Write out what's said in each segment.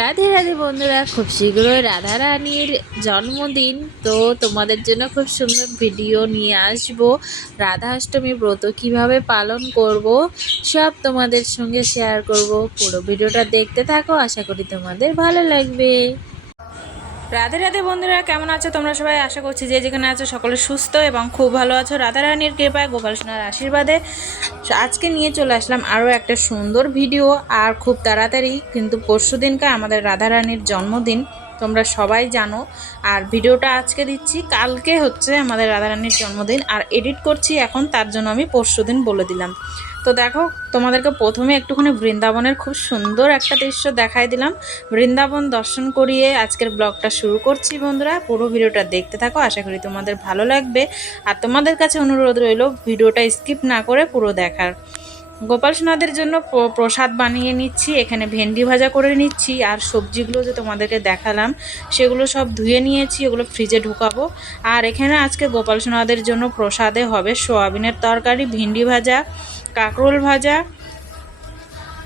রাধে রাধে বন্ধুরা, খুব শীঘ্রই রাধা রানীর জন্মদিন। তো তোমাদের জন্য খুব সুন্দর ভিডিও নিয়ে আসব। রাধা অষ্টমী ব্রত কীভাবে পালন করব, সব তোমাদের সঙ্গে শেয়ার করব। পুরো ভিডিওটা দেখতে থাকো, আশা করি তোমাদের ভালো লাগবে। রাধে রাধে বন্ধুরা, কেমন আছো তোমরা সবাই? আশা করছি যে যেখানে আছো সকলে সুস্থ এবং খুব ভালো আছো। রাধা রানীর কৃপায়, গোপাল সোনার আশীর্বাদে। আজকে নিয়ে চলে আসলাম আরও একটা সুন্দর ভিডিও, আর খুব তাড়াতাড়ি কিন্তু পরশু দিনকে আমাদের রাধা রানীর জন্মদিন। তোমরা সবাই জানো। আর ভিডিওটা আজকে দিচ্ছি, কালকে হচ্ছে আমাদের রাধারানীর জন্মদিন। আর এডিট করছি এখন, তার জন্য আমি পরশু দিন বলে দিলাম। তো দেখো, তোমাদেরকে প্রথমে একটুখানি বৃন্দাবনের খুব সুন্দর একটা দৃশ্য দেখাই দিলাম। বৃন্দাবন দর্শন করিয়ে আজকের ব্লগটা শুরু করছি বন্ধুরা। পুরো ভিডিওটা দেখতে থাকো, আশা করি তোমাদের ভালো লাগবে। আর তোমাদের কাছে অনুরোধ রইল, ভিডিওটা স্কিপ না করে পুরো দেখার। গোপাল সোনাদের জন্য প্রসাদ বানিয়ে নিচ্ছি, এখানে ভেন্ডি ভাজা করে নিচ্ছি, আর সবজিগুলো যে তোমাদেরকে দেখালাম, সেগুলো সব ধুয়ে নিয়েছি ওগুলো ফ্রিজে ঢুকাবো। আর এখানে আজকে গোপাল সোনাদের জন্য প্রসাদে হবে সোয়াবিনের তরকারি, ভেন্ডি ভাজা, কাঁকরোল ভাজা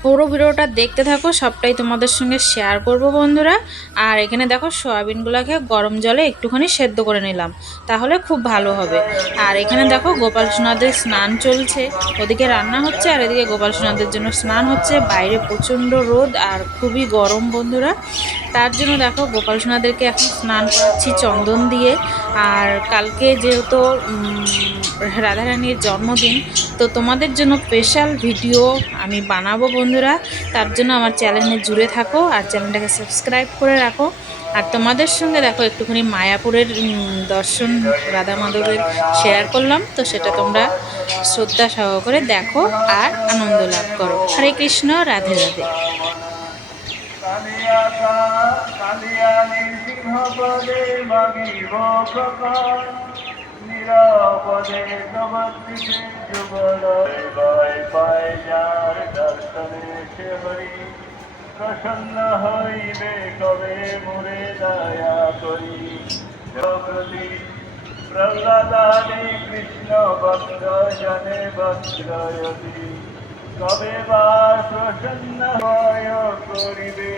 পুরো ভিডিওটা দেখতে থাকো, সবটাই তোমাদের সঙ্গে শেয়ার করব বন্ধুরা। আর এখানে দেখো সয়াবিনগুলোকে গরম জলে একটুখানি সেদ্ধ করে নিলাম, তাহলে খুব ভালো হবে। আর এখানে দেখো গোপাল সোনাদের স্নান চলছে, ওদিকে রান্না হচ্ছে আর এদিকে গোপাল সোনাদের জন্য স্নান হচ্ছে। বাইরে প্রচণ্ড রোদ আর খুবই গরম বন্ধুরা। তার জন্য দেখো গোপাল সোনাদেরকে এখন স্নান করাচ্ছি চন্দন দিয়ে। আর কালকে যেহেতু রাধারানীর জন্মদিন, তো তোমাদের জন্য স্পেশাল ভিডিও আমি বানাবো বন্ধুরা। তার জন্য আমার চ্যানেলে জুড়ে থাকো আর চ্যানেলটাকে সাবস্ক্রাইব করে রাখো। আর তোমাদের সঙ্গে দেখো একটুখানি মায়াপুরের দর্শন, রাধা মাধবের শেয়ার করলাম। তো সেটা তোমরা শ্রদ্ধা সহকারে দেখো আর আনন্দ লাভ করো। হরে কৃষ্ণ, রাধে রাধে। নৃসিংহপদে মাগিব প্রকাশ নিরাপদে নবদ্বীপে যুগল ভয় পায় যার দর্শনে সে হরি প্রসন্ন হইবে কবে মুরে দয়া করি। জগতি প্রহ্লাদানে কৃষ্ণ বক্র জনে বক্রয়তি কবে বা প্রসন্ন করিবে?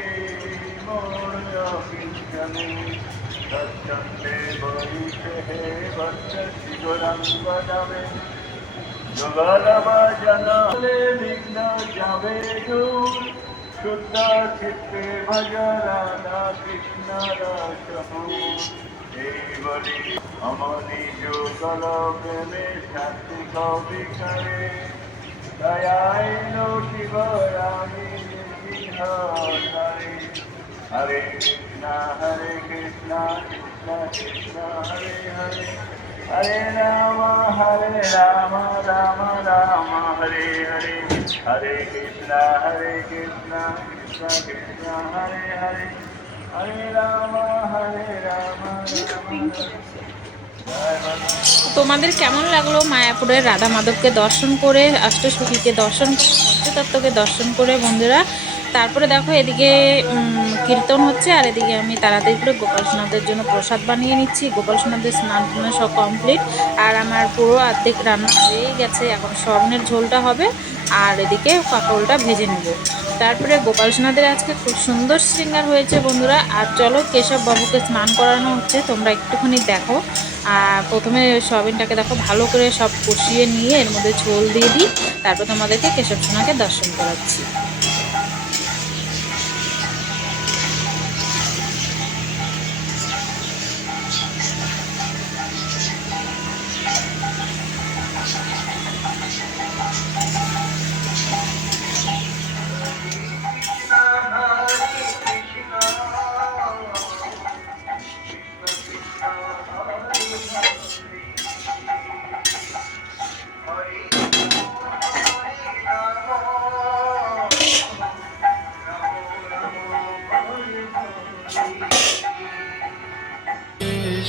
মোর অকিঞ্চনে তচ্ছন্দে বৈষে হে বৎস শিগরং বদামে যুগলব জনলে বিঘ্ন যাবে দূর শুদ্ধ চিত্তে ভজ রাধা কৃষ্ণ রসহু এই বলি অমনি যুগল প্রেমে শান্তি কবি করে দয়াই লোকিব রামি হরে হরে কৃষ্ণ হরে কৃষ্ণ কৃষ্ণ কৃষ্ণ, হরে হরে। হরে রাম হরে রাম রাম রাম, হরে হরে। হরে কৃষ্ণ হরে কৃষ্ণ কৃষ্ণ কৃষ্ণ, হরে হরে। হরে রাম হরে রাম তোমাদের কেমন লাগল মায়াপুরের রাধা মাধবকে দর্শন করে অষ্টসখীকে দর্শন পঞ্চতত্ত্বকে দর্শন করে, বন্ধুরা? তারপরে দেখো এদিকে কীর্তন হচ্ছে আর এদিকে আমি তাড়াতাড়ি করে গোপাল সোনাদের জন্য প্রসাদ বানিয়ে নিচ্ছি। গোপাল সোনাদের স্নান টান সব কমপ্লিট আর আমার পুরো অর্ধেক রান্না হয়েই গেছে। এখন সবনের ঝোলটা হবে আর এদিকে কাঁকরোলটা ভেজে নেব। তারপরে গোপাল সোনাদের আজকে খুব সুন্দর শৃঙ্গার হয়েছে বন্ধুরা। আর চলো কেশব বাবুকে স্নান করানো হচ্ছে, তোমরা একটুখানি দেখো। আর প্রথমে সয়াবিনটাকে দেখো, ভালো করে সব কষিয়ে নিয়ে এর মধ্যে ঝোল দিয়ে দিই। তারপর তোমাদেরকে কেশব সোনাকে দর্শন করাচ্ছি।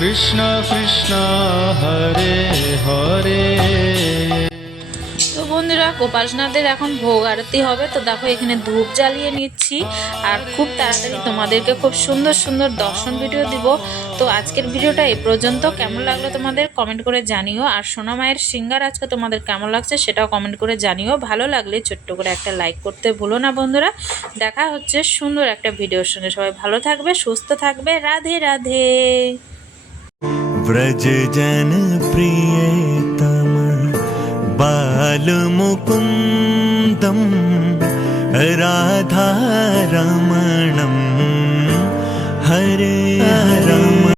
কৃষ্ণ কৃষ্ণ, হরে হরে। তো বন্ধুরা, গোপালনাথের এখন ভোগ আরতি হবে। তো দেখো, এখানে ধূপ জ্বালিয়ে নিচ্ছি। আর খুব তাড়াতাড়ি তোমাদেরকে খুব সুন্দর সুন্দর দর্শন ভিডিও দিব। তো আজকের ভিডিওটা এ পর্যন্ত। কেমন লাগল তোমাদের? কমেন্ট করে জানিও। আর সোনা মায়ের সিঙ্গার আজকে তোমাদের কেমন লাগছে সেটাও কমেন্ট করে জানিও। ভালো লাগলে ছোট্ট করে একটা লাইক করতে ভুলো না বন্ধুরা। দেখা হচ্ছে সুন্দর একটা ভিডিওর সঙ্গে। সবাই ভালো থাকবে, সুস্থ থাকবে। রাধে রাধে। व्रजनप्रियतम बालमुकुन्दं राधारमणम्।